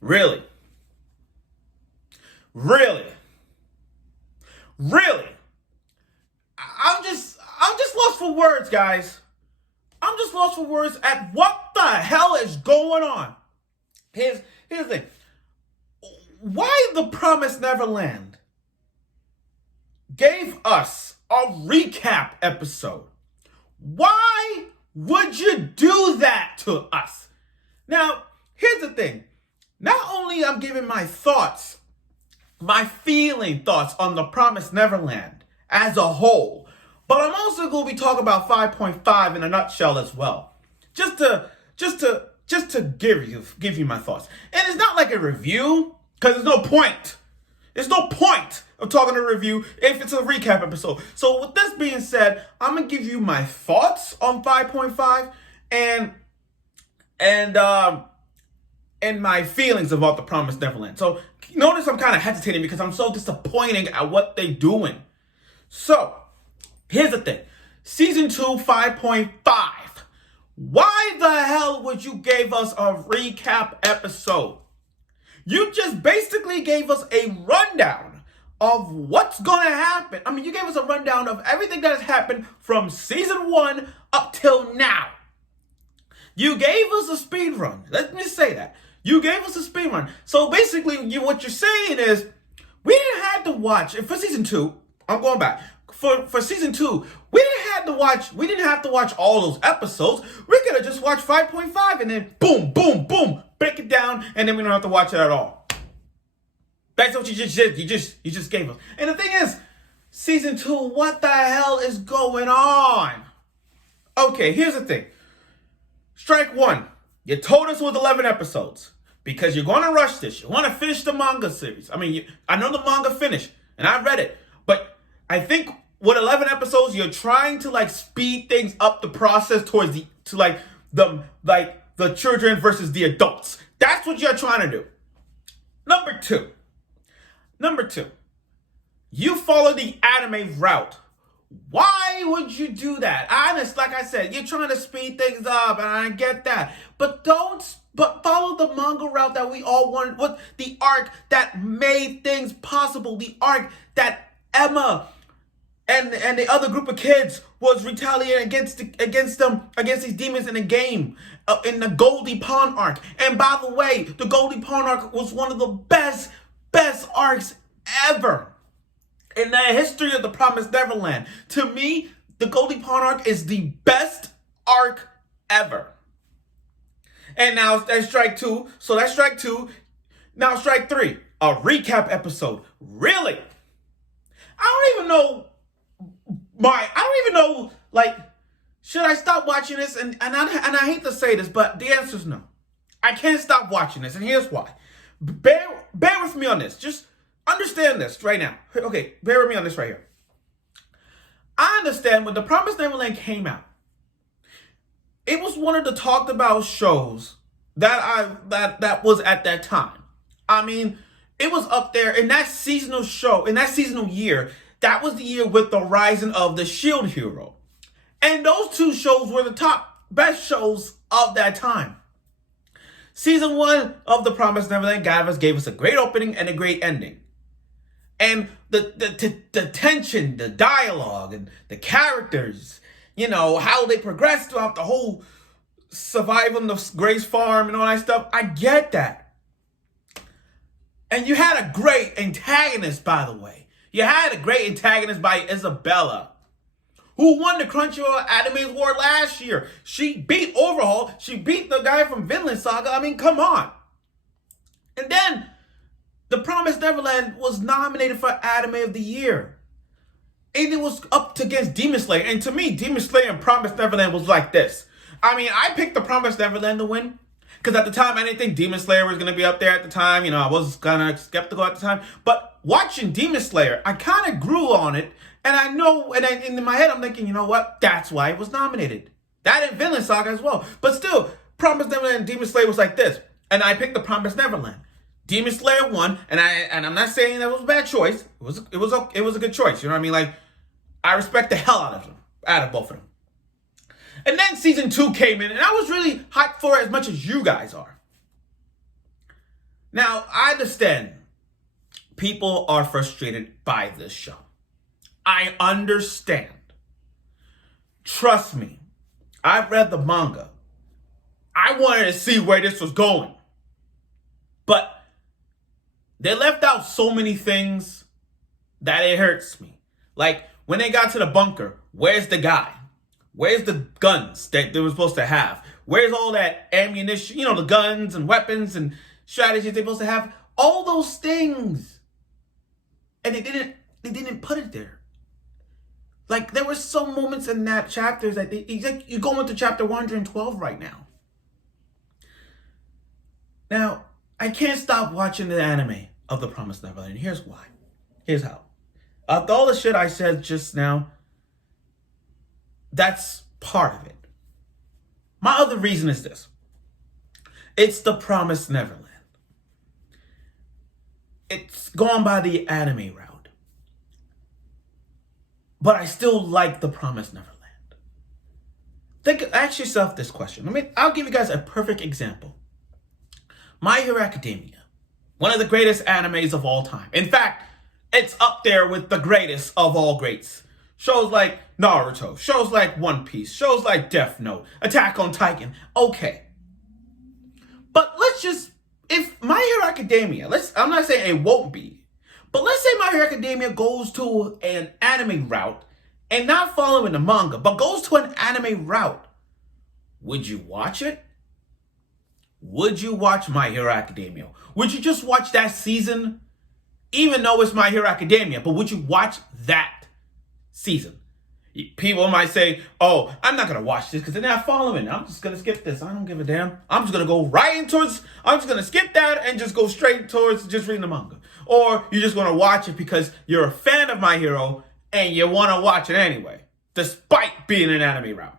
Really? Really? Really? I'm just lost for words, guys. I'm just lost for words at what the hell is going on. Here's the thing. Why the Promise Neverland gave us a recap episode? Why would you do that to us? Now, here's the thing. Not only I'm giving my thoughts, my feeling thoughts on the Promise Neverland as a whole, but I'm also going to be talking about 5.5 in a nutshell as well. Just to give you my thoughts. And it's not like a review, because there's no point. There's no point of talking a review if it's a recap episode. So with this being said, I'm going to give you my thoughts on 5.5 and my feelings about the Promised Neverland. So notice I'm kind of hesitating because I'm so disappointed at what they're doing. So here's the thing. Season 2, 5.5. Why the hell would you give us a recap episode? You just basically gave us a rundown of what's going to happen. I mean, you gave us a rundown of everything that has happened from season 1 up till now. You gave us a speed run. Let me say that. You gave us a speed run. So basically, what you're saying is, we didn't have to watch, for season 2, I'm going back. For season 2, we didn't have to watch all those episodes. We could have just watched 5.5 and then boom, boom, boom, break it down, and then we don't have to watch it at all. That's what you just did. You just gave us. And the thing is, season 2, what the hell is going on? Okay, here's the thing. Strike one. You told us it was 11 episodes because you're going to rush this. You want to finish the manga series. I mean, I know the manga finished and I read it, but I think with 11 episodes, you're trying to speed things up the process towards the children versus the adults. That's what you're trying to do. Number two, you follow the anime route. Why would you do that? Like I said, you're trying to speed things up, and I get that. But follow the manga route that we all wanted. What the arc that made things possible? The arc that Emma and the other group of kids was retaliating against these demons in the game, in the Goldie Pond arc. And by the way, the Goldie Pond arc was one of the best arcs ever in the history of the Promised Neverland. To me, the Goldie Pond arc is the best arc ever. And now that's strike two. So that's strike two. Now strike three. A recap episode. Really? I don't even know, should I stop watching this? And I hate to say this, but the answer is no. I can't stop watching this, and here's why. Bear with me on this. Just understand this right now. Okay, bear with me on this right here. I understand when The Promised Neverland came out, it was one of the talked about shows that was at that time. I mean, it was up there in that seasonal show, in that seasonal year. That was the year with the rising of the Shield Hero. And those two shows were the top best shows of that time. Season 1 of The Promised Neverland gave us a great opening and a great ending. And the tension, the dialogue, and the characters, how they progressed throughout the whole surviving the Grace Farm and all that stuff. I get that. And you had a great antagonist, by the way. You had a great antagonist by Isabella, who won the Crunchyroll Anime Award last year. She beat Overhaul. She beat the guy from Vinland Saga. I mean, come on. And then The Promised Neverland was nominated for Anime of the Year. And it was up against Demon Slayer. And to me, Demon Slayer and Promised Neverland was like this. I mean, I picked The Promised Neverland to win. Because at the time, I didn't think Demon Slayer was going to be up there at the time. I was kind of skeptical at the time. But watching Demon Slayer, I kind of grew on it. And I know, and in my head, I'm thinking, you know what? That's why it was nominated. That and Vinland Saga as well. But still, Promised Neverland and Demon Slayer was like this. And I picked The Promised Neverland. Demon Slayer won. And I'm not saying that was a bad choice. It was a good choice. You know what I mean? I respect the hell out of both of them. And then season 2 came in, and I was really hyped for it as much as you guys are. Now, I understand people are frustrated by this show. I understand. Trust me, I've read the manga. I wanted to see where this was going. But they left out so many things that it hurts me. Like, when they got to the bunker, where's the guy? Where's the guns that they were supposed to have? Where's all that ammunition, the guns and weapons and strategies they're supposed to have? All those things. And they didn't put it there. Like, there were some moments in that chapters that you're going to chapter 112 right now. Now, I can't stop watching the anime of The Promised Neverland. And here's why. Here's how. After all the shit I said just now, that's part of it. My other reason is this. It's The Promised Neverland. It's gone by the anime route. But I still like The Promised Neverland. Ask yourself this question. I'll give you guys a perfect example. My Hero Academia, one of the greatest animes of all time. In fact, it's up there with the greatest of all greats. Shows like Naruto, shows like One Piece, shows like Death Note, Attack on Titan. Okay. But if My Hero Academia, I'm not saying it won't be, but let's say My Hero Academia goes to an anime route and not following the manga, but goes to an anime route. Would you watch it? Would you watch My Hero Academia? Would you just watch that season? Even though it's My Hero Academia, but would you watch that season? People might say, oh, I'm not going to watch this because they're not following. I'm just going to skip this. I don't give a damn. I'm just going to go I'm just going to skip that and just go straight towards just reading the manga. Or you're just going to watch it because you're a fan of My Hero and you want to watch it anyway, despite being an anime route.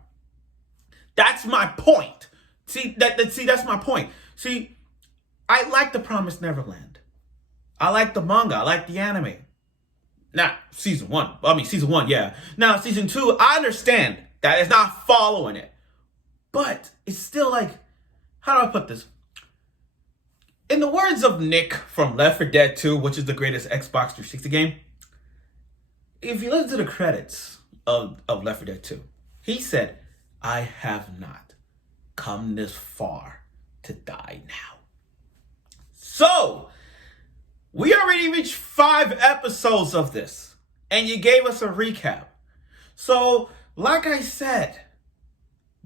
That's my point. That's my point. See, I like The Promised Neverland. I like the manga. I like the anime. Not season one, yeah. Now, season 2, I understand that it's not following it. But it's still like, how do I put this? In the words of Nick from Left 4 Dead 2, which is the greatest Xbox 360 game, if you listen to the credits of Left 4 Dead 2, he said, I have not come this far to die now. So, we already reached 5 episodes of this, and you gave us a recap. So, like I said,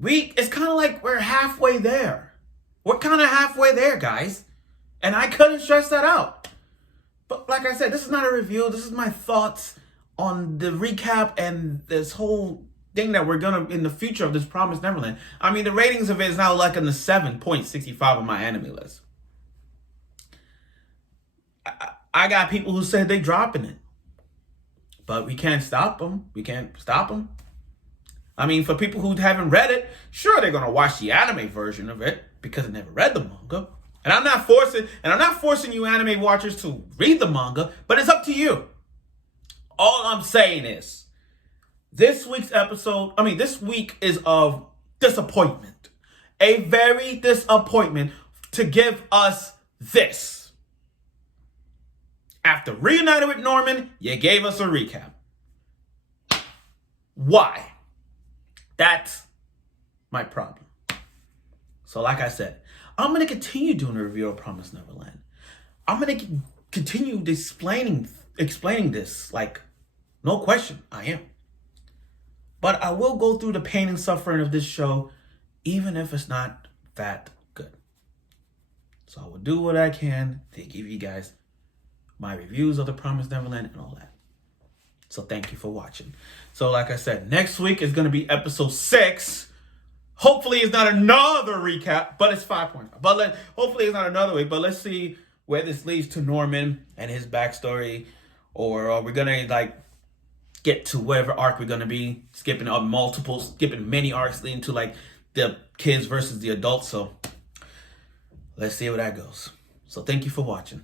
it's kind of like we're halfway there. We're kind of halfway there, guys. And I couldn't stress that out. But like I said, this is not a review. This is my thoughts on the recap and this whole thing that we're going to, in the future of this Promised Neverland. The ratings of it is now like in the 7.65 on my anime list. I got people who said they dropping it. But we can't stop them. We can't stop them. For people who haven't read it, sure, they're going to watch the anime version of it because they never read the manga. And I'm not forcing you anime watchers to read the manga, but it's up to you. All I'm saying is, this week is of disappointment. A very disappointment to give us this. After reunited with Norman, you gave us a recap. Why? That's my problem. So like I said, I'm going to continue doing a review of Promise Neverland. I'm going to continue explaining this, like, no question, I am. But I will go through the pain and suffering of this show, even if it's not that good. So I will do what I can to give you guys my reviews of The Promised Neverland and all that. So thank you for watching. So like I said, next week is going to be episode 6. Hopefully it's not another recap, but it's 5.5. But hopefully it's not another week. But let's see where this leads to Norman and his backstory. Or are we going to get to whatever arc we're going to be. Skipping many arcs leading to the kids versus the adults. So let's see where that goes. So thank you for watching.